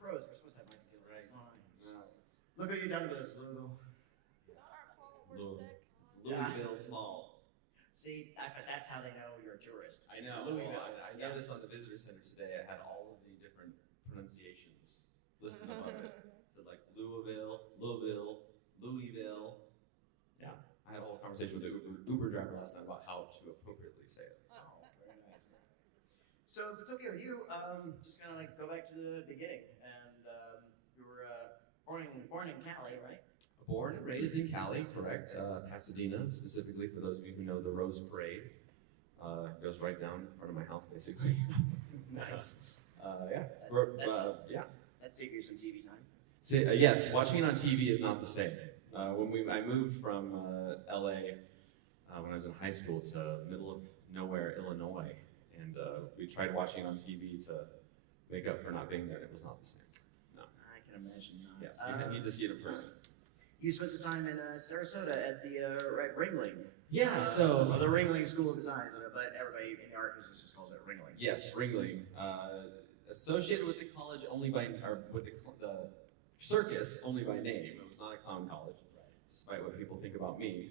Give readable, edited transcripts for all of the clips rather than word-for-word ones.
pros. We're supposed to have mic skills. Right. It's fine. No, Look what you've done to this, Louisville. it's Louisville small. See, that's how they know you're a tourist. I know. Louisville. I noticed on the visitor center today, I had all of the different pronunciations listed above it. So like Louisville, Louisville. Yeah. I had a whole conversation with the Uber driver last night about how to appropriately say it. Oh, very nice. So if it's okay with you, just kind of like go back to the beginning. And you were born in Cali, right? Born and raised in Cali, correct. Pasadena, specifically, for those of you who know the Rose Parade. Goes right down in front of my house, basically. Nice. Yeah. That saved you some TV time. Yes, watching it on TV is not the same. I moved from LA when I was in high school to middle of nowhere, Illinois, and we tried watching it on TV to make up for not being there, and it was not the same. No. I can imagine not. Yes, you need to see it in person. You spent some time in Sarasota at the Ringling. Yeah, the Ringling School of Design, but everybody in the art business just calls it Ringling. Yes, Ringling. Associated with the college only by, or with the circus only by name. It was not a clown college, despite what people think about me.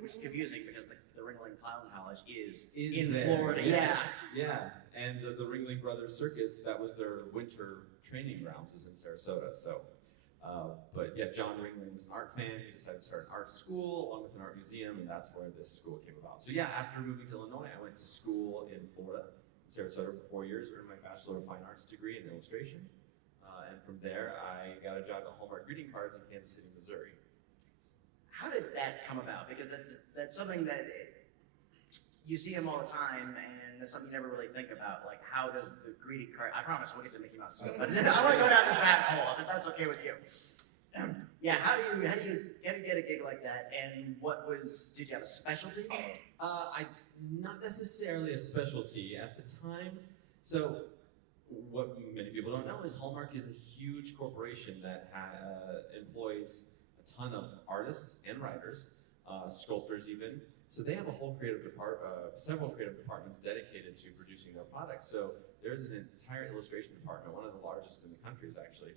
Which is confusing because the Ringling Clown College is in there. Florida. Yes, yeah. And the Ringling Brothers Circus, that was their winter training grounds, was in Sarasota. So, but yeah, John Ringling was an art fan. He decided to start an art school along with an art museum, and that's where this school came about. So yeah, after moving to Illinois, I went to school in Florida, Sarasota, for 4 years, earned my Bachelor of Fine Arts degree in illustration. And from there, I got a job at Hallmark Greeting Cards in Kansas City, Missouri. How did that come about? Because that's something that you see them all the time, and it's something you never really think about. Like, how does the greeting card? I promise we'll get to Mickey Mouse soon, but I want to go down this rabbit hole if that's okay with you. Yeah, how do you get a gig like that? And did you have a specialty? Not necessarily a specialty at the time. So what many people don't know is Hallmark is a huge corporation that employs a ton of artists and writers, sculptors even. So they have a whole several creative departments dedicated to producing their products. So there's an entire illustration department, one of the largest in the country actually.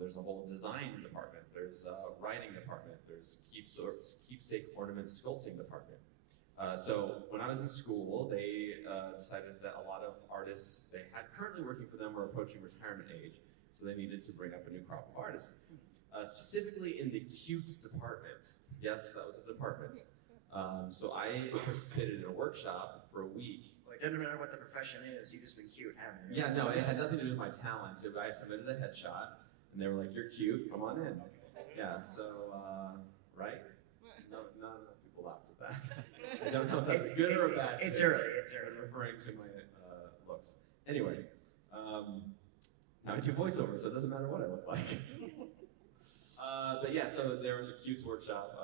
There's a whole design department. There's a writing department. There's keepsake ornament sculpting department. So when I was in school, they decided that a lot of artists they had currently working for them were approaching retirement age, so they needed to bring up a new crop of artists. Specifically in the cutes department. Yes, that was a department. So I participated in a workshop for a week. Well, it doesn't matter what the profession is, you've just been cute, haven't you? Yeah, no, it had nothing to do with my talent. So I submitted a headshot, and they were like, "You're cute, come on in." Yeah, so, right? No, not enough people laughed at that. I don't know if that's a good or a bad thing. It's early. I'm referring to my looks. Anyway, now I do voiceover, so it doesn't matter what I look like. But yeah, so there was a cutes workshop.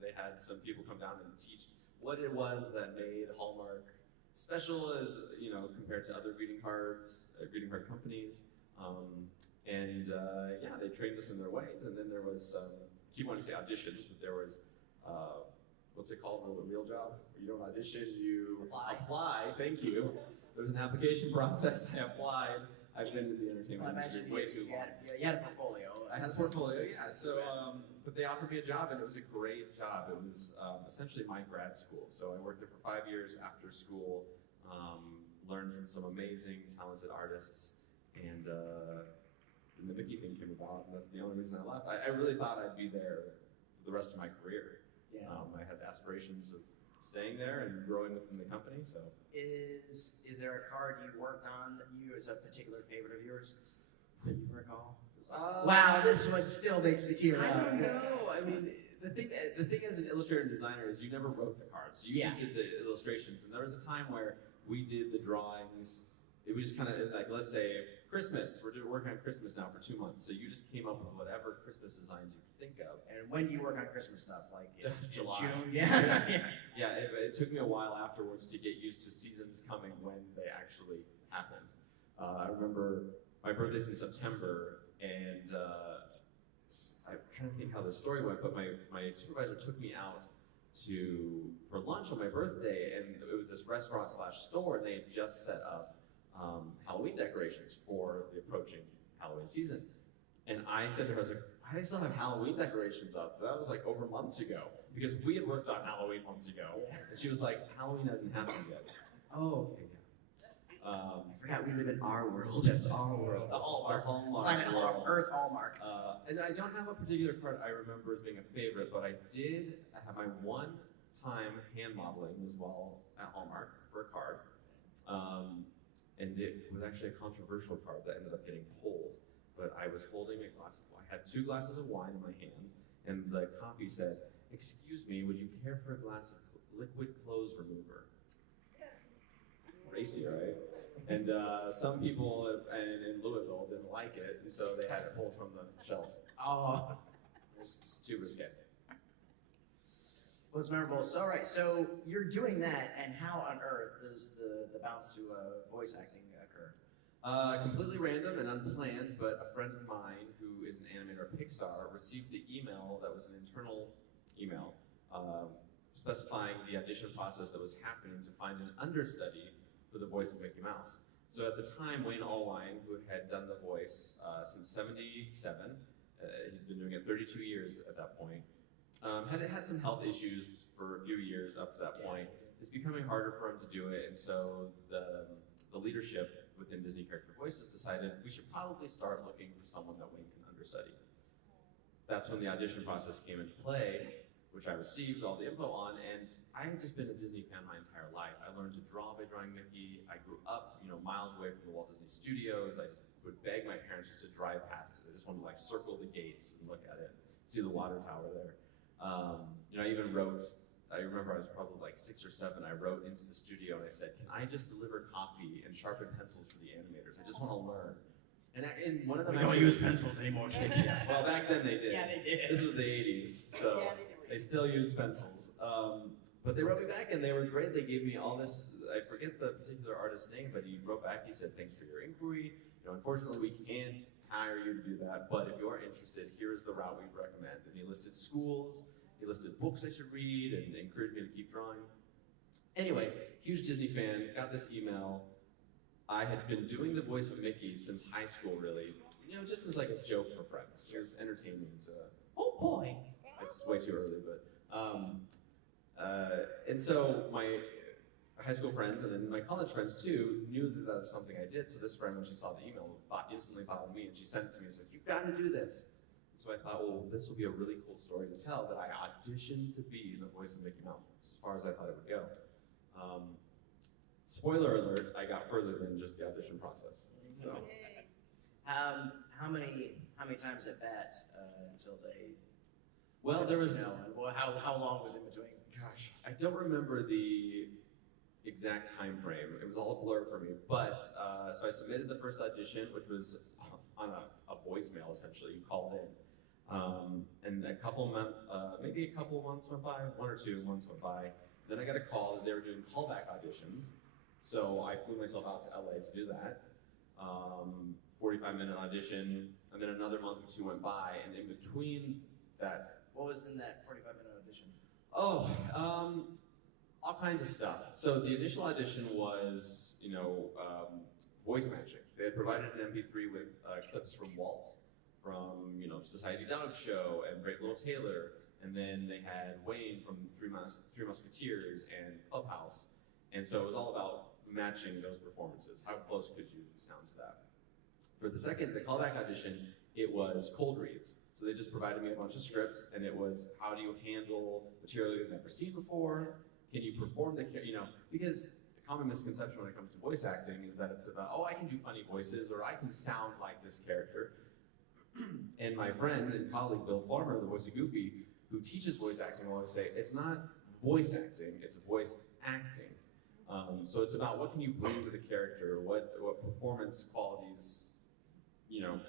They had some people come down and teach what it was that made Hallmark special as, compared to other greeting card companies. Yeah, they trained us in their ways, and then there was I keep wanting to say auditions, but there was, what's it called, a real job? You don't audition, you apply. Thank you. There was an application process, I applied. I've been in the entertainment industry way too long. You had a portfolio. I had a portfolio, yeah. So, but they offered me a job, and it was a great job. It was essentially my grad school. So I worked there for 5 years after school, learned from some amazing, talented artists, and the Mickey thing came about, and that's the only reason I left. I really thought I'd be there for the rest of my career. Yeah. I had aspirations of staying there and growing within the company. So, is there a card you worked on that you is a particular favorite of yours that you recall? Wow, this one still makes me tear up. I don't know. I mean, the thing as an illustrator and designer is you never wrote the cards. So you just did the illustrations. And there was a time where we did the drawings. It was just kind of like, let's say Christmas. We're working on Christmas now for 2 months. So you just came up with whatever Christmas designs you could think of. And when do you work on Christmas stuff? Like in July. June? Yeah. Yeah, it took me a while afterwards to get used to seasons coming when they actually happened. I remember my birthday's in September, and I'm trying to think how this story went, but my supervisor took me out for lunch on my birthday, and it was this restaurant/store, and they had just set up Halloween decorations for the approaching Halloween season. And I said to her, I was like, why do they still have Halloween decorations up? That was like over months ago, because we had worked on Halloween months ago. Yeah. And she was like, Halloween hasn't happened yet. Oh, okay, yeah. I forgot we live in our world. Yes, our world. The Hallmark. Our Hallmark Planet world. Earth Hallmark. And I don't have a particular card I remember as being a favorite, but I did have my one time hand modeling was while at Hallmark for a card. And it was actually a controversial card that ended up getting pulled. But I was holding a glass of wine. I had 2 glasses of wine in my hand, and the copy said, "Excuse me, would you care for a glass of liquid clothes remover?" Racy, right? And some people in Louisville didn't like it, and so they had it pulled from the shelves. Oh. It's too risque. Was memorable. So, all right, so you're doing that, and how on earth does the bounce to voice acting occur? Completely random and unplanned, but a friend of mine who is an animator at Pixar received the email that was an internal email specifying the audition process that was happening to find an understudy for the voice of Mickey Mouse. So at the time, Wayne Allwine, who had done the voice since '77, he'd been doing it 32 years at that point, had some health issues for a few years up to that point. It's becoming harder for him to do it, and so the leadership within Disney Character Voices decided we should probably start looking for someone that Wayne can understudy. That's when the audition process came into play, which I received all the info on, and I had just been a Disney fan my entire life. I learned to draw by drawing Mickey. I grew up, miles away from the Walt Disney Studios. I just would beg my parents just to drive past it. I just wanted to circle the gates and look at it, see the water tower there. I even wrote, I remember I was probably 6 or 7, I wrote into the studio and I said, can I just deliver coffee and sharpen pencils for the animators? I just want to learn. And one of them We don't use pencils anymore, kids. Well, back then they did. Yeah, they did. This was the 80s, so Yeah, they still use pencils. But they wrote me back and they were great. They gave me all this, I forget the particular artist's name, but he wrote back, he said, thanks for your inquiry. Unfortunately, we can't hire you to do that, but if you are interested, here's the route we'd recommend. And he listed schools, he listed books I should read, and encouraged me to keep drawing. Anyway, huge Disney fan, got this email. I had been doing the voice of Mickey since high school, really, just as a joke for friends. It was entertaining to, oh boy, it's way too early, but, and so my high school friends and then my college friends too knew that was something I did. So this friend, when she saw the email, instantly thought of me, and she sent it to me and said, "You got to do this." And so I thought, well, this will be a really cool story to tell, that I auditioned to be the voice of Mickey Mouse, as far as I thought it would go. Spoiler alert: I got further than just the audition process. So, how many times at bat until they? Well, there was how long was in between? Gosh, I don't remember the exact time frame. It was all a blur for me. But so I submitted the first audition, which was on a voicemail essentially. You called in, and maybe a couple months went by, 1 or 2 months went by. Then I got a call that they were doing callback auditions. So I flew myself out to LA to do that. 45-minute audition, and then another month or 2 went by, and in between that. What was in that 45-minute audition? Oh, all kinds of stuff. So the initial audition was, voice matching. They had provided an MP3 with clips from Walt, from, Society Dog Show and Brave Little Tailor, and then they had Wayne from Three Musketeers and Clubhouse. And so it was all about matching those performances. How close could you sound to that? For the callback audition, it was cold reads. So they just provided me a bunch of scripts, and it was, how do you handle material you've never seen before? Can you perform the character? Because a common misconception when it comes to voice acting is that it's about, oh, I can do funny voices, or I can sound like this character. And my friend and colleague, Bill Farmer, the voice of Goofy, who teaches voice acting, will always say, it's not voice acting, it's voice acting. So it's about what can you bring to the character, what performance qualities,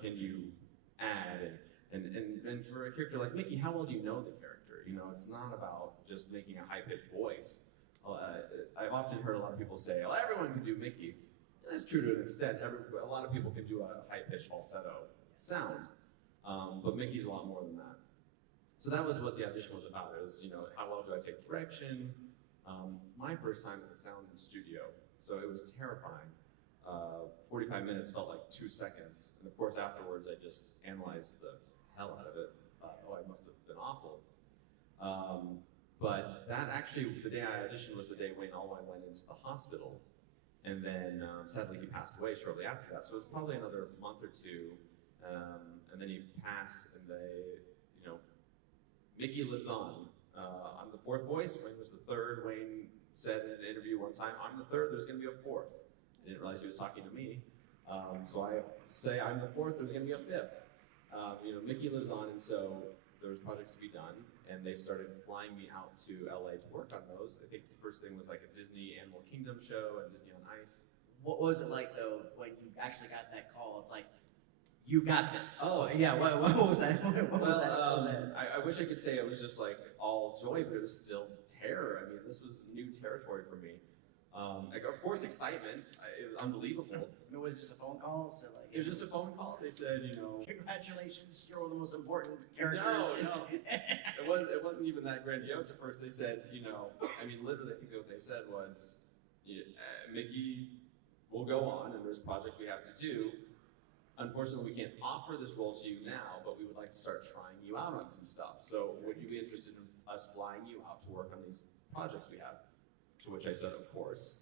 can you add, and for a character like Mickey, how well do you know the character? It's not about just making a high-pitched voice. I've often heard a lot of people say, well, everyone can do Mickey. And that's true to an extent. A lot of people can do a high-pitched falsetto sound, but Mickey's a lot more than that. So that was what the audition was about. It was, how well do I take direction? My first time at the sound studio, so it was terrifying. 45 minutes felt like 2 seconds. And of course, afterwards, I just analyzed the hell out of it. Thought, oh, I must have been awful. But that actually, the day I auditioned was the day Wayne Allwine went into the hospital. And then, sadly, he passed away shortly after that. So it was probably another month or two. And then he passed, and they, you know, Mickey lives on. I'm the fourth voice. Wayne was the third. Wayne said in an interview one time, I'm the third, there's going to be a fourth. I didn't realize he was talking to me. So I say I'm the fourth, there's going to be a fifth. You know, Mickey lives on, and so there was projects to be done, and they started flying me out to LA to work on those. I think the first thing was like a Disney Animal Kingdom show and Disney on Ice. What was it like though when you actually got that call? It's like, you've got this. Oh yeah. What was that? What was that? I wish I could say it was just like all joy, but it was still terror. I mean, this was new territory for me. Like, of course, excitement. It was unbelievable. It was just a phone call, so like. It was just a phone call. They said, you know, congratulations, you're one of the most important characters. No. It wasn't even that grandiose at first. They said, you know, I mean, literally, I think what they said was, Mickey will go on, and there's projects we have to do. Unfortunately, we can't offer this role to you now, but we would like to start trying you out on some stuff. So would you be interested in us flying you out to work on these projects we have? To which I said, of course.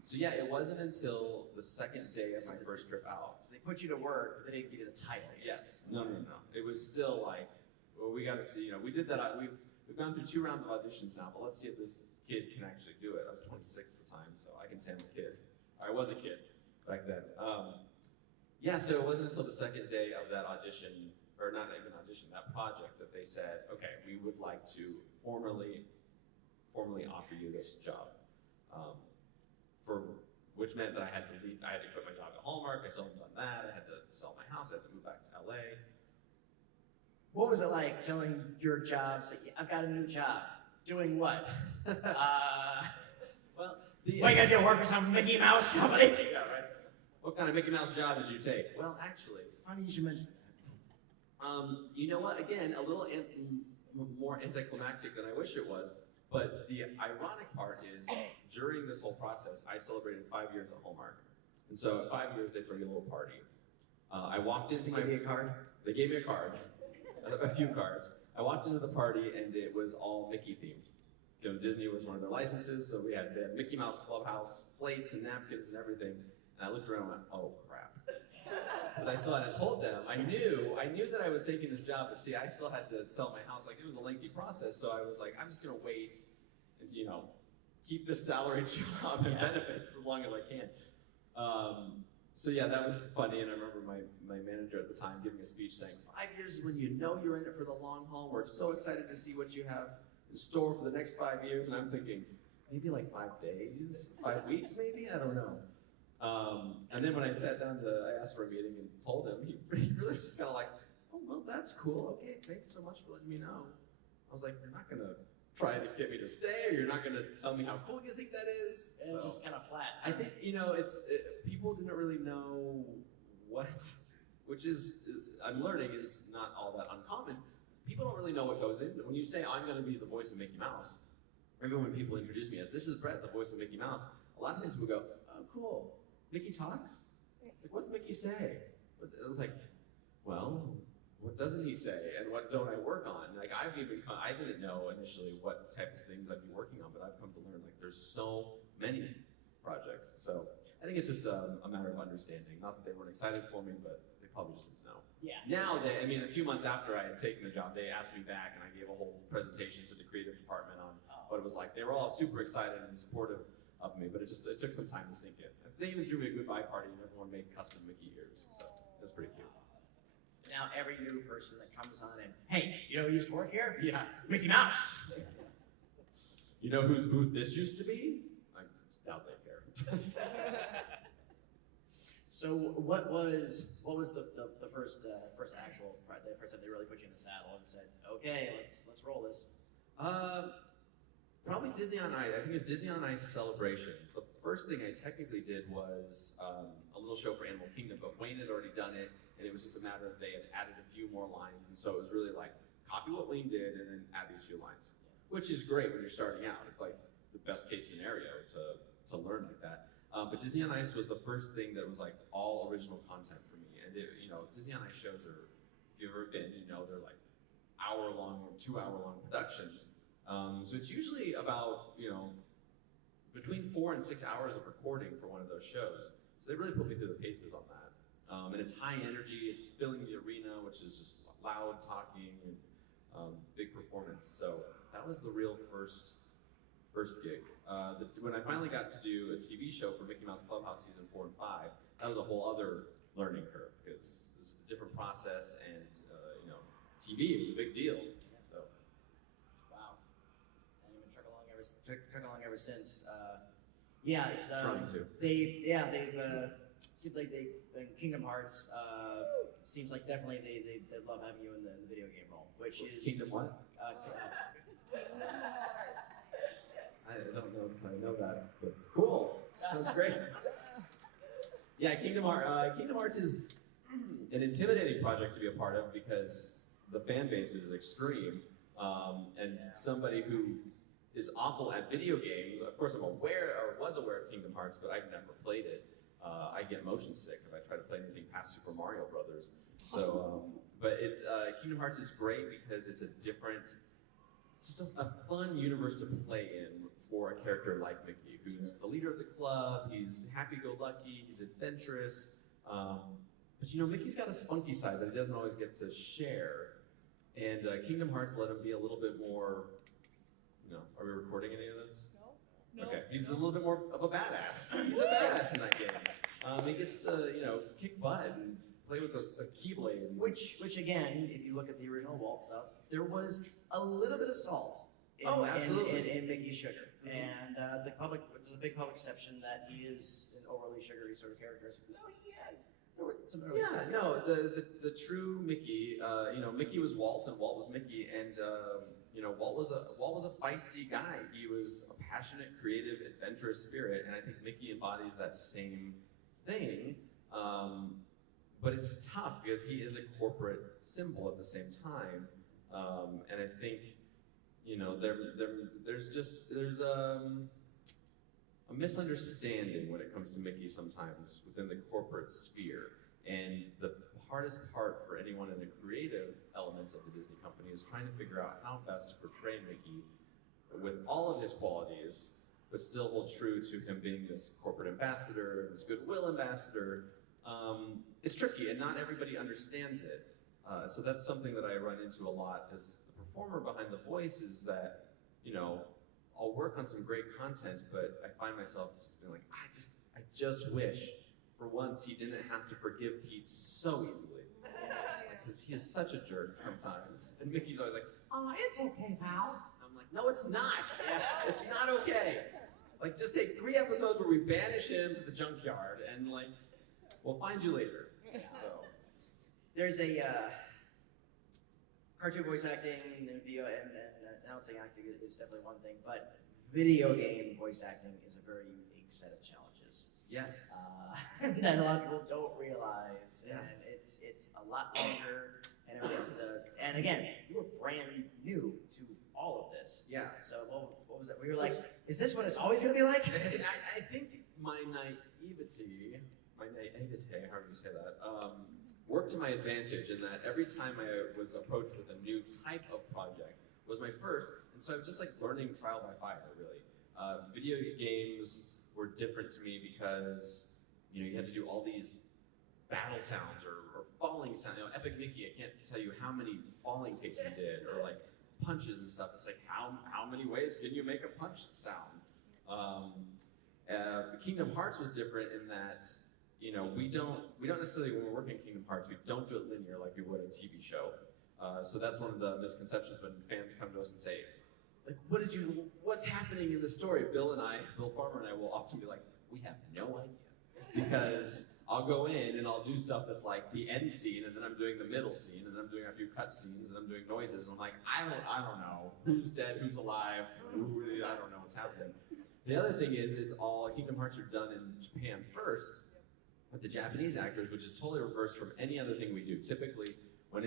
So yeah, it wasn't until the second day of my first trip out. So they put you to work, but they didn't give you the title. Yes. No. It was still like, well, we got to see. You know, we did that. We've gone through 2 rounds of auditions now, but let's see if this kid can actually do it. I was 26 at the time, so I can say I'm a kid. I was a kid back then. Yeah, so it wasn't until the second day of that audition, or not even audition, that project, that they said, okay, we would like to formally offer you this job. Which meant that I had to leave. I had to quit my job at Hallmark. I still hadn't done that. I had to sell my house. I had to move back to LA. What was it like telling your job, say, I've got a new job? Doing what? Well, what you gotta do, work for some Mickey Mouse company? Yeah, right. What kind of Mickey Mouse job did you take? Well, actually. Funny you should mention that. You know what? Again, a little more anticlimactic than I wish it was. But the ironic part is, during this whole process, I celebrated 5 years at Hallmark. And so at 5 years, they throw you a little party. I walked into They gave you a card? They gave me a card, a few cards. I walked into the party, and it was all Mickey themed. You know, Disney was one of their licenses, so they had Mickey Mouse Clubhouse plates and napkins and everything. And I looked around and went, oh crap. Because I still hadn't told them. I knew that I was taking this job, but see, I still had to sell my house. Like, it was a lengthy process, so I was like, I'm just gonna wait and, you know, keep this salaried job and benefits as long as I can. So yeah, that was funny, and I remember my manager at the time giving a speech saying, 5 years is when you know you're in it for the long haul. We're so excited to see what you have in store for the next 5 years. And I'm thinking, maybe like 5 days, 5 weeks maybe? I don't know. And then when I sat down I asked for a meeting and told him, he really was just kind of like, oh, well, that's cool. Okay, thanks so much for letting me know. I was like, you're not going to try to get me to stay, or you're not going to tell me how cool you think that is? So, just kind of flat. I think, you know, people didn't really know which is, I'm learning, is not all that uncommon. People don't really know what goes into it. When you say, I'm going to be the voice of Mickey Mouse, or even when people introduce me as, this is Bret, the voice of Mickey Mouse, a lot of times people go, oh, cool. Mickey talks? Like, what's Mickey say? I was like, well, what doesn't he say, and what don't I work on? Like, I didn't know initially what types of things I'd be working on, but I've come to learn, like, there's so many projects. So I think it's just a matter of understanding. Not that they weren't excited for me, but they probably just didn't know. Yeah. Now, a few months after I had taken the job, they asked me back, and I gave a whole presentation to the creative department on what it was like. They were all super excited and supportive of me, but it took some time to sink in. They even threw me a goodbye party, and everyone made custom Mickey ears, so that's pretty cute. Now every new person that comes on in, hey, you know who used to work here? Yeah. Mickey Mouse. You know whose booth this used to be? I doubt they care. So what was the first actual, the first time they really put you in the saddle and said, okay, let's roll this? Probably Disney on Ice. I think it was Disney on Ice Celebrations. The first thing I technically did was a little show for Animal Kingdom, but Wayne had already done it, and it was just a matter of they had added a few more lines, and so it was really like, copy what Wayne did and then add these few lines, which is great when you're starting out. It's like the best case scenario to learn like that. But Disney on Ice was the first thing that was like all original content for me. And Disney on Ice shows are, if you've ever been, they're like hour-long or 2-hour-long productions. So it's usually about, between 4 and 6 hours of recording for one of those shows. So they really put me through the paces on that. And it's high energy, it's filling the arena, which is just loud talking and big performance. So that was the real first gig. When I finally got to do a TV show for Mickey Mouse Clubhouse season 4 and 5, that was a whole other learning curve because this is a different process, and TV was a big deal. So, wow, and you've been trucking along ever since. Yeah, it's trying to. They've seems like Kingdom Hearts seems like definitely they love having you in the video game role, which is Kingdom what? I don't know if I know that, but cool. Sounds great. Yeah, Kingdom Hearts is an intimidating project to be a part of because the fan base is extreme, and somebody who is awful at video games. Of course, was aware of Kingdom Hearts, but I've never played it. I get motion sick if I try to play anything past Super Mario Brothers. So, but it's Kingdom Hearts is great because it's just a fun universe to play in for a character like Mickey, who's the leader of the club. He's happy-go-lucky. He's adventurous. But Mickey's got a spunky side that he doesn't always get to share. And Kingdom Hearts let him be a little bit more. Are we recording any of this? No. Okay, he's a little bit more of a badass. He's a badass in that game. He gets to, kick butt and play with a keyblade. Which again, if you look at the original Walt stuff, there was a little bit of salt in Mickey's sugar. Mm-hmm. And there's a big public perception that he is an overly sugary sort of character. So, no, there were some early stuff. No, the true Mickey, Mickey was Walt and Walt was Mickey, and Walt was a feisty guy. He was a passionate, creative, adventurous spirit, and I think Mickey embodies that same thing. But it's tough because he is a corporate symbol at the same time, and I think there's a misunderstanding when it comes to Mickey sometimes within the corporate sphere. And the hardest part for anyone in the creative element of the Disney company is trying to figure out how best to portray Mickey with all of his qualities, but still hold true to him being this corporate ambassador, this goodwill ambassador. It's tricky, and not everybody understands it. So that's something that I run into a lot as the performer behind the voice, is that, I'll work on some great content, but I find myself just being like, I just wish for once he didn't have to forgive Pete so easily. Because he is such a jerk sometimes. And Mickey's always like, it's okay, pal. I'm like, no, it's not. It's not okay. Like, just take 3 episodes where we banish him to the junkyard, and we'll find you later. So There's a cartoon voice acting and announcing acting is definitely one thing, but video game voice acting is a very unique set of challenges. yes. That a lot of people don't realize, Yeah. and it's a lot longer and everything else. And again, you were brand new to all of this. Yeah. So what was that? We were like, is this what it's always going to be like? I think my naivete, however you say that, worked to my advantage in that every time I was approached with a new type of project was my first, and so I was just learning trial by fire, really. Video games were different to me because you had to do all these battle sounds or falling sounds. Epic Mickey, I can't tell you how many falling takes we did, or punches and stuff. It's how many ways can you make a punch sound? Kingdom Hearts was different in that we don't necessarily, when we're working Kingdom Hearts, we don't do it linear like we would a TV show. So that's one of the misconceptions when fans come to us and say, what's happening in the story? Bill Farmer and I will often be like, we have no idea. Because I'll go in and I'll do stuff that's like the end scene, and then I'm doing the middle scene, and then I'm doing a few cut scenes, and I'm doing noises, and I'm like, I don't know who's dead, who's alive, I don't know what's happening. The other thing is, it's all Kingdom Hearts are done in Japan first with the Japanese actors, which is totally reversed from any other thing we do. Typically, when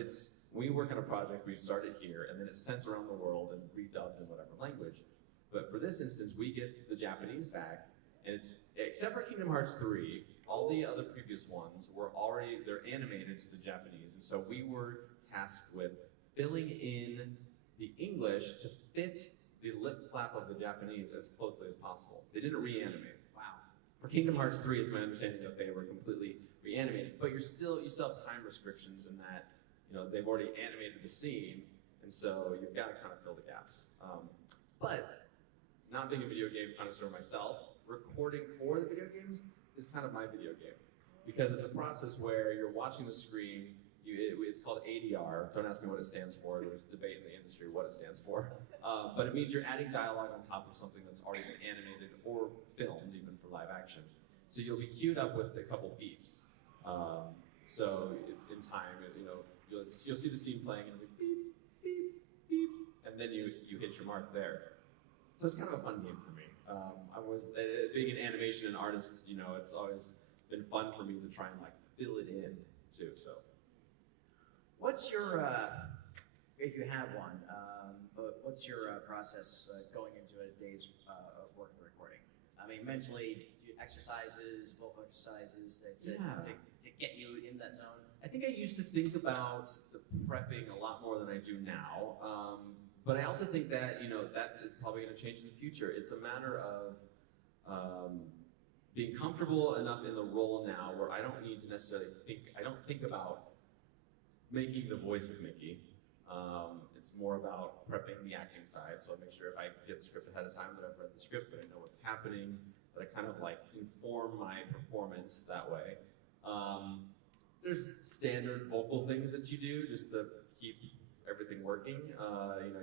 we work on a project, we start it here, and then it's sent around the world and redubbed in whatever language. But for this instance, we get the Japanese back, And it's, except for Kingdom Hearts 3, all the other previous ones were already, they're animated to the Japanese. And so we were tasked with filling in the English to fit the lip flap of the Japanese as closely as possible. They didn't reanimate. Wow. For Kingdom Hearts 3, it's my understanding that they were completely reanimated, but you still have time restrictions in that, they've already animated the scene, and so you've got to kind of fill the gaps. But not being a video game connoisseur myself, recording for the video games is kind of my video game, because it's a process where you're watching the screen. It's called ADR. Don't ask me what it stands for. There's debate in the industry what it stands for. But it means you're adding dialogue on top of something that's already been animated or filmed, even for live action. So you'll be queued up with a couple beeps. So it's in time, you'll see the scene playing and it'll be beep, beep, beep, and then you hit your mark there. So it's kind of a fun game for me. Being an animation and artist, it's always been fun for me to try and fill it in too. So. What's your, if you have one, but what's your process going into a day's work of recording? I mean, mentally, exercises, vocal exercises to get you in that zone? I think I used to think about the prepping a lot more than I do now, but I also think that, that is probably going to change in the future. It's a matter of being comfortable enough in the role now where I don't need to necessarily think about making the voice of Mickey. It's more about prepping the acting side, so I make sure if I get the script ahead of time that I've read the script, that I know what's happening, that I kind of inform my performance that way. There's standard vocal things that you do just to keep everything working. You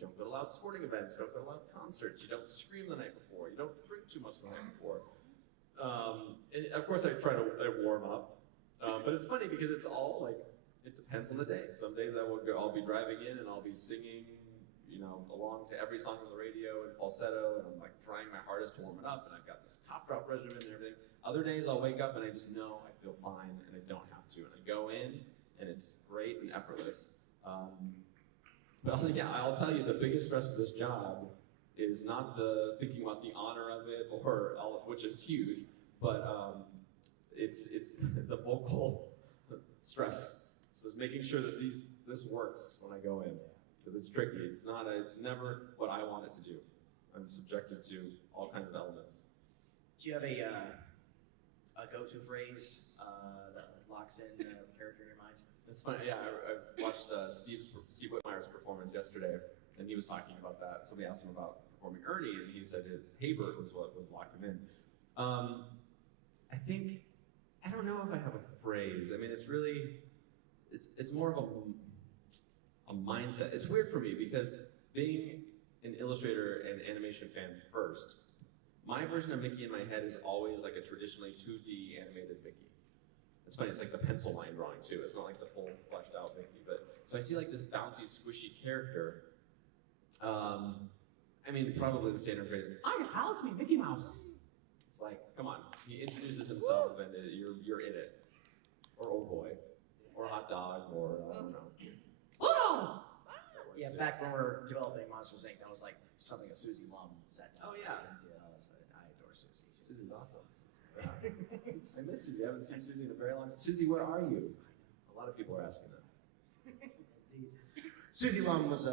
don't go to loud sporting events, you don't go to loud concerts, you don't scream the night before, you don't drink too much the night before. And of course I try to warm up, but it's funny because it's all it depends on the day. Some days I'll be driving in and I'll be singing, along to every song on the radio in falsetto, and I'm trying my hardest to warm it up, and I've got this cough drop regimen and everything. Other days I'll wake up and I just know I feel fine and I don't have to, and I go in and it's great and effortless. But I'll tell you, the biggest stress of this job is not the thinking about the honor of it, which is huge, but it's the vocal stress. So it's making sure that this works when I go in, because it's tricky. It's never what I want it to do. I'm subjected to all kinds of elements. Do you have a go-to phrase that locks in the character in your mind? It's funny. Yeah, I watched Steve Whitmire's performance yesterday, and he was talking about that. Somebody asked him about performing Ernie, and he said Haber was what would lock him in. I don't know if I have a phrase. I mean, it's more of a mindset. It's weird for me because being an illustrator and animation fan first, my version of Mickey in my head is always a traditionally 2D animated Mickey. It's funny, it's like the pencil line drawing too. It's not like the full fleshed out Mickey, so I see this bouncy, squishy character. Probably the standard phrase, "I'm Al, it's me, Mickey Mouse." It's come on, he introduces himself and you're in it. Or oh boy. Or hot dog, or I don't know. Oh! Yeah, back when we were developing Monsters Inc., that was something that Susie Lum said. Oh yeah. I adore Susie. Susie's awesome. I miss Susie. I haven't seen Susie in a very long time. Susie, where are you? A lot of people are asking that. Indeed. Susie Lum was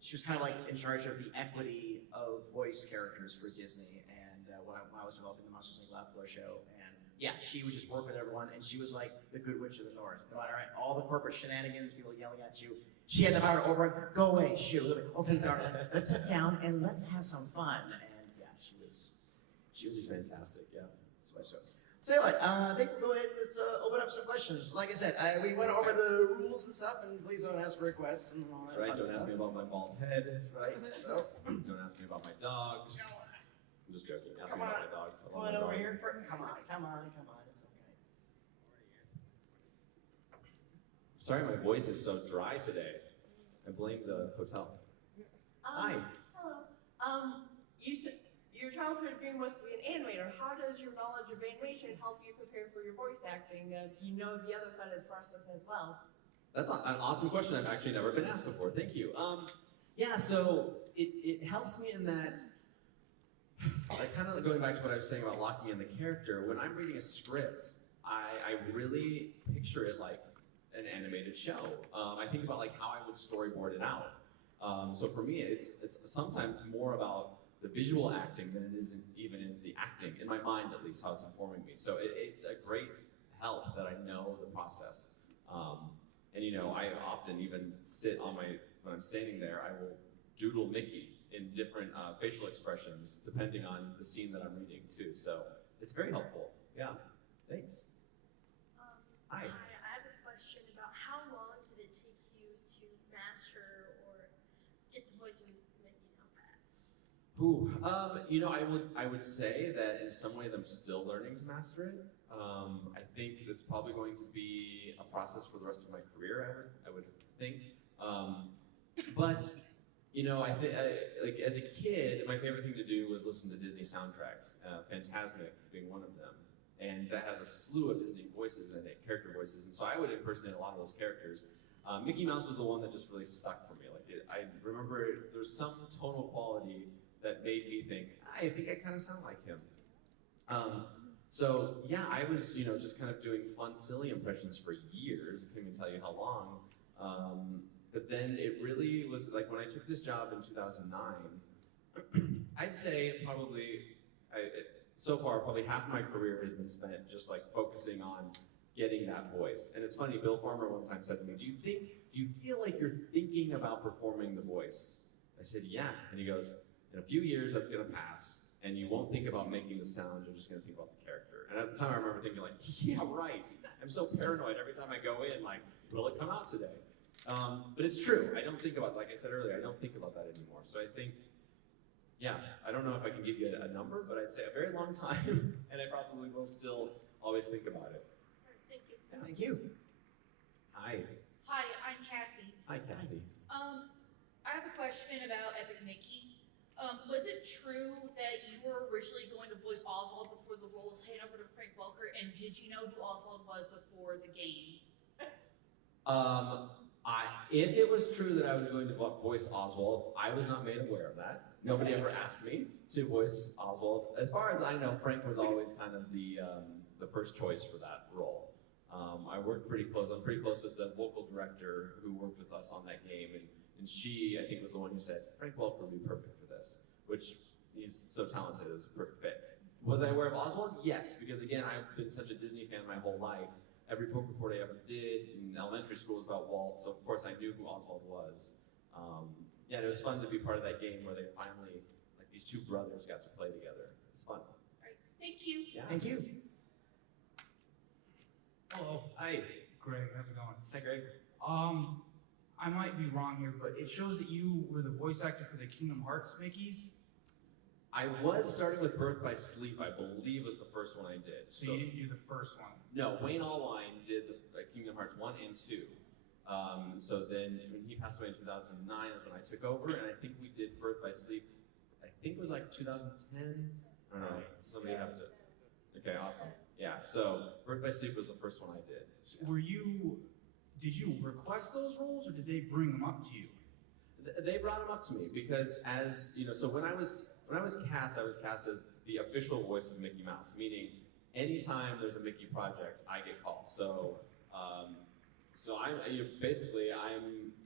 she was kind of in charge of the equity of voice characters for Disney, and when I was developing the Monsters Inc. Laugh Floor show, and yeah, she would just work with everyone, and she was the Good Witch of the North. No matter all the corporate shenanigans, people yelling at you, she had the power to override. Go away, shoot. Okay, darling, let's sit down and let's have some fun. And yeah, she was fantastic. Yeah. So, tell you what, I think we'll go ahead and let's open up some questions. Like I said, we went over the rules and stuff, and please don't ask for requests and all that. That's right. Don't ask me about my bald head. That's right. So don't ask me about my dogs. I'm just joking. Ask me about my dogs. Come on over here. Come on. It's okay. Sorry, my voice is so dry today. I blame the hotel. Hi. Hello. You said your childhood dream was to be an animator. How does your knowledge of animation help you prepare for your voice acting? You know the other side of the process as well. That's an awesome question I've actually never been asked before. Thank you. Yeah, so it helps me in that like kind of going back to what I was saying about locking in the character, when I'm reading a script, I really picture it like an animated show. I think about like how I would storyboard it out. So for me, it's sometimes more about the visual acting than it is even is the acting, in my mind at least, how it's informing me. So it's a great help that I know the process. And you know, I often even sit on when I'm standing there, I will doodle Mickey in different facial expressions depending on the scene that I'm reading too. So it's very helpful. Yeah, thanks. Hi. I have a question about how long did it take you to master or get the voice of Mickey down pat? Ooh, you know, I would say that in some ways I'm still learning to master it. I think it's probably going to be a process for the rest of my career. I would think. But you know, I think like as a kid, my favorite thing to do was listen to Disney soundtracks. Fantasmic being one of them, and that has a slew of Disney voices in it, character voices. And so I would impersonate a lot of those characters. Mickey Mouse was the one that just really stuck for me. Like I remember there's some tonal quality that made me think, I think I kind of sound like him. So yeah, I was, you know, just kind of doing fun, silly impressions for years. I couldn't even tell you how long. But then it really was like when I took this job in 2009, I'd say probably, so far, probably half of my career has been spent just like focusing on getting that voice. And it's funny, Bill Farmer one time said to me, do you feel like you're thinking about performing the voice? I said, yeah. And he goes, in a few years, that's gonna pass, and you won't think about making the sound, you're just gonna think about the character. And at the time, I remember thinking like, yeah, right. I'm so paranoid every time I go in, like, will it come out today? But it's true, I don't think about, like I said earlier, I don't think about that anymore. So I think, yeah, I don't know if I can give you a number, but I'd say a very long time, and I probably will still always think about it. All right, thank you. Yeah. Thank you. Hi, I'm Kathy. Hi, Kathy. I have a question about Epic Mickey. Was it true that you were originally going to voice Oswald before the role was handed over to Frank Welker, and did you know who Oswald was before the game? If it was true that I was going to voice Oswald, I was not made aware of that. Nobody ever asked me to voice Oswald. As far as I know, Frank was always kind of the first choice for that role. I'm pretty close with the vocal director who worked with us on that game, and she, I think, was the one who said, Frank Welker would be perfect for this, which he's so talented, it was a perfect fit. Was I aware of Oswald? Yes, because again, I've been such a Disney fan my whole life. Every book report I ever did in elementary school was about Walt, so of course I knew who Oswald was. Yeah, and it was fun to be part of that game where they finally, like these two brothers got to play together. It was fun. All right, thank you. Yeah. Thank you. Hello, Hi. Greg. How's it going? Hi, Greg. I might be wrong here, but it shows that you were the voice actor for the Kingdom Hearts Mickeys. I was starting with Birth by Sleep, I believe was the first one I did. So you didn't do the first one. No, Wayne Allwine did the Kingdom Hearts 1 and 2. So then when he passed away in 2009 is when I took over, and I think we did Birth by Sleep, I think it was like 2010? I don't know, somebody have to. Okay, awesome. Yeah, so Birth by Sleep was the first one I did. So did you request those roles, or did they bring them up to you? They brought them up to me because as, you know, so when I was cast as the official voice of Mickey Mouse, meaning anytime there's a Mickey project, I get called. So I'm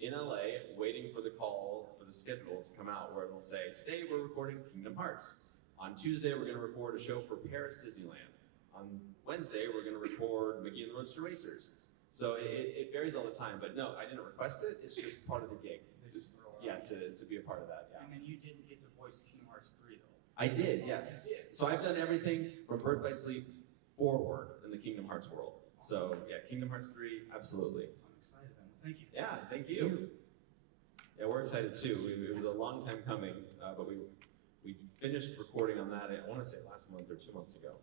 in LA waiting for the call for the schedule to come out where they'll say, today we're recording Kingdom Hearts. On Tuesday, we're gonna record a show for Paris Disneyland. On Wednesday, we're gonna record Mickey and the Roadster Racers. So it varies all the time, but no, I didn't request it, it's just part of the gig. They just throw it Yeah, out. to be a part of that, yeah. And then you didn't get to voice Kingdom Hearts 3 though. I did, yes. So I've done everything from Birth by Sleep forward in the Kingdom Hearts world. So yeah, Kingdom Hearts 3, absolutely. I'm excited then. Well, thank you. Yeah, thank you. Yeah, we're excited too. It was a long time coming, but we finished recording on that, I want to say last month or 2 months ago.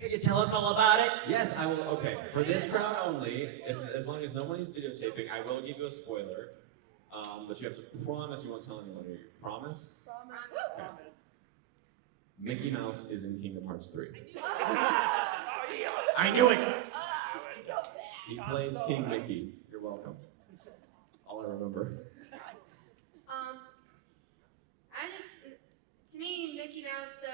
Can you tell us all about it? Yes, I will. Okay, for this crowd only, as long as nobody's videotaping, I will give you a spoiler. But you have to promise you won't tell anyone. Promise? Okay. Mickey Mouse is in Kingdom Hearts 3. I knew it. He plays King Mickey. You're welcome. That's all I remember. To me, Mickey Mouse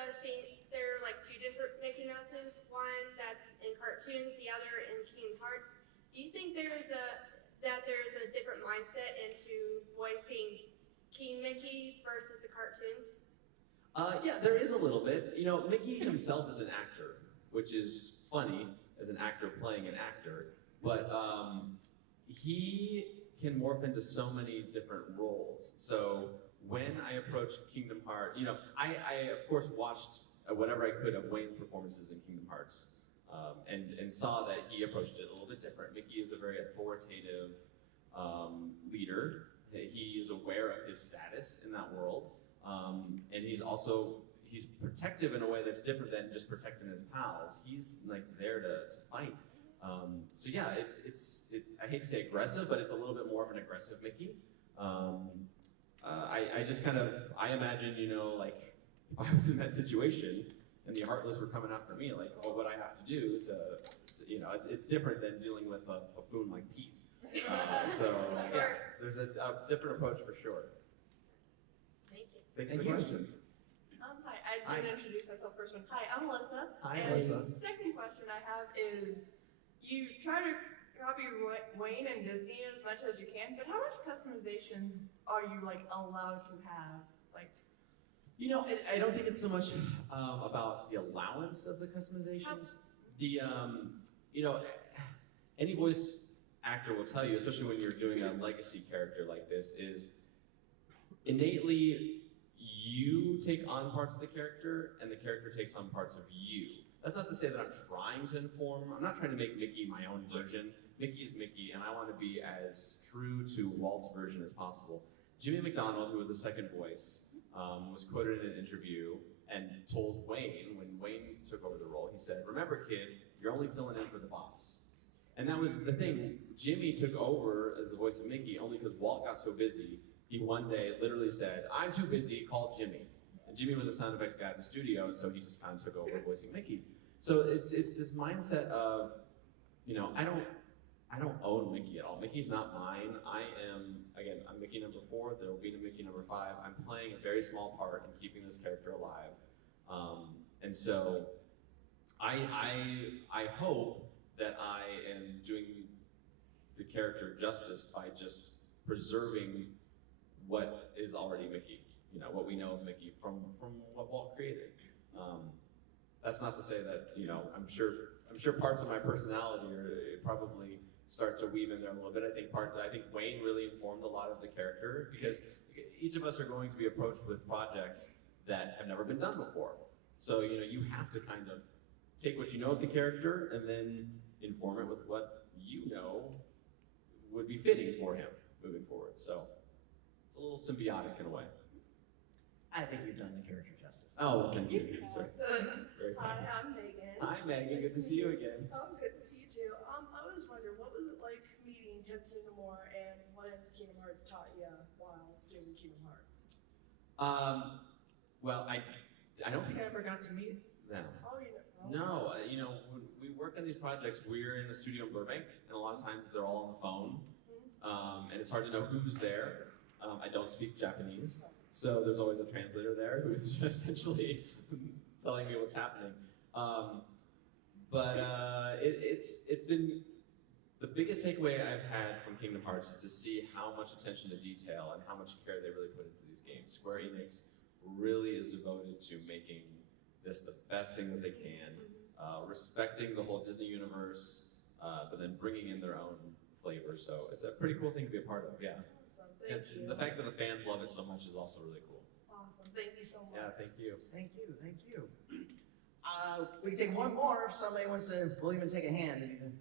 there are like two different Mickey Mouses. One that's in cartoons, the other in Kingdom Hearts. Do you think there's a different mindset into voicing King Mickey versus the cartoons? Yeah, there is a little bit. You know, Mickey himself is an actor, which is funny as an actor playing an actor, but he can morph into so many different roles. So when I approached Kingdom Hearts, you know, I of course watched whatever I could of Wayne's performances in Kingdom Hearts, and saw that he approached it a little bit different. Mickey is a very authoritative leader. He is aware of his status in that world, and he's protective in a way that's different than just protecting his pals. He's like there to fight. So yeah, it's I hate to say aggressive, but it's a little bit more of an aggressive Mickey. I just kind of, I imagine, you know, like, if I was in that situation and the Heartless were coming after me, like, what would I have to do to you know, it's different than dealing with a buffoon like Pete. So, yeah, there's a different approach for sure. Thank you. Thanks for Thank the you. question. Hi, I didn't introduce myself first one. Hi, I'm Alyssa. Hi, And Alyssa. Second question I have is, you try to copy Wayne and Disney as much as you can, but how much customizations are you like allowed to have? Like, You know, I don't think it's so much about the allowance of the customizations. The, you know, any voice actor will tell you, especially when you're doing a legacy character like this, is innately you take on parts of the character and the character takes on parts of you. That's not to say that I'm trying to inform, I'm not trying to make Mickey my own version. Mickey is Mickey, and I want to be as true to Walt's version as possible. Jimmy McDonald, who was the second voice, was quoted in an interview and told Wayne, when Wayne took over the role, he said, "Remember, kid, you're only filling in for the boss." And that was the thing. Jimmy took over as the voice of Mickey only because Walt got so busy. He one day literally said, "I'm too busy, call Jimmy." And Jimmy was a sound effects guy at the studio, and so he just kind of took over voicing Mickey. So it's this mindset of, you know, I don't own Mickey at all. Mickey's not mine. I'm Mickey number 4. There will be a Mickey number 5. I'm playing a very small part in keeping this character alive. And so I hope that I am doing the character justice by just preserving what is already Mickey. You know, what we know of Mickey from what Walt created. That's not to say that, you know, I'm sure parts of my personality probably start to weave in there a little bit. I think Wayne really informed a lot of the character, because each of us are going to be approached with projects that have never been done before. So, you know, you have to kind of take what you know of the character and then inform it with what you know would be fitting for him moving forward. So it's a little symbiotic in a way. I think you've done the character justice. Oh, thank you. Sorry. Very Hi, kind. I'm Megan. Hi, Megan. Good to see you again. Oh, good to see you too. I was wondering, what was it like meeting Tetsuya Nomura, and what has Kingdom Hearts taught you while doing Kingdom Hearts? Well, I don't think I ever got to meet them. Oh, you know. No, you know, when we work on these projects, we're in a studio in Burbank, and a lot of times they're all on the phone, and it's hard to know who's there. I don't speak Japanese, so there's always a translator there who's essentially telling me what's happening. But it's been the biggest takeaway I've had from Kingdom Hearts is to see how much attention to detail and how much care they really put into these games. Square Enix really is devoted to making this the best thing that they can, respecting the whole Disney universe, but then bringing in their own flavor. So it's a pretty cool thing to be a part of, yeah. Awesome, thank you. The fact that the fans love it so much is also really cool. Awesome, thank you so much. Yeah, thank you. Thank you, thank you. We can take one more if somebody wants to. We'll even take a hand.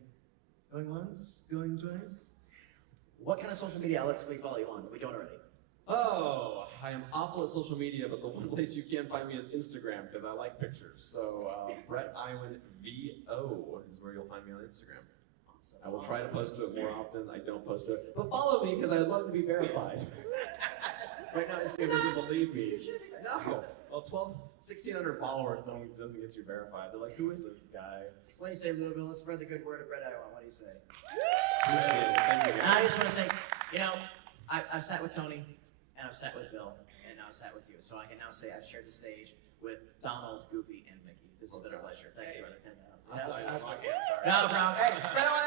Going once, going twice. What kind of social media outlets can we follow you on that we don't already? Oh, I am awful at social media, but the one place you can find me is Instagram because I like pictures. So Bret Iwan VO is where you'll find me on Instagram. Awesome. I will try to post to it more often. I don't post to it, but follow me because I'd love to be verified. Right now, Instagram doesn't believe me. No. Well, 1,600 followers doesn't get you verified. They're like, who is this guy? What do you say, Louisville? Let's spread the good word of Bret Iwan. What do you say? Appreciate it. Thank you, And I guys. just want to say, you know, I've sat with Tony, and I've sat with Bill, and I was sat with you. So I can now say I've shared the stage with Donald, Goofy, and Mickey. This has been a pleasure. Thank you, brother. I'm sorry, That's wrong my hand, sorry. No problem. Hey, Bret Iwan,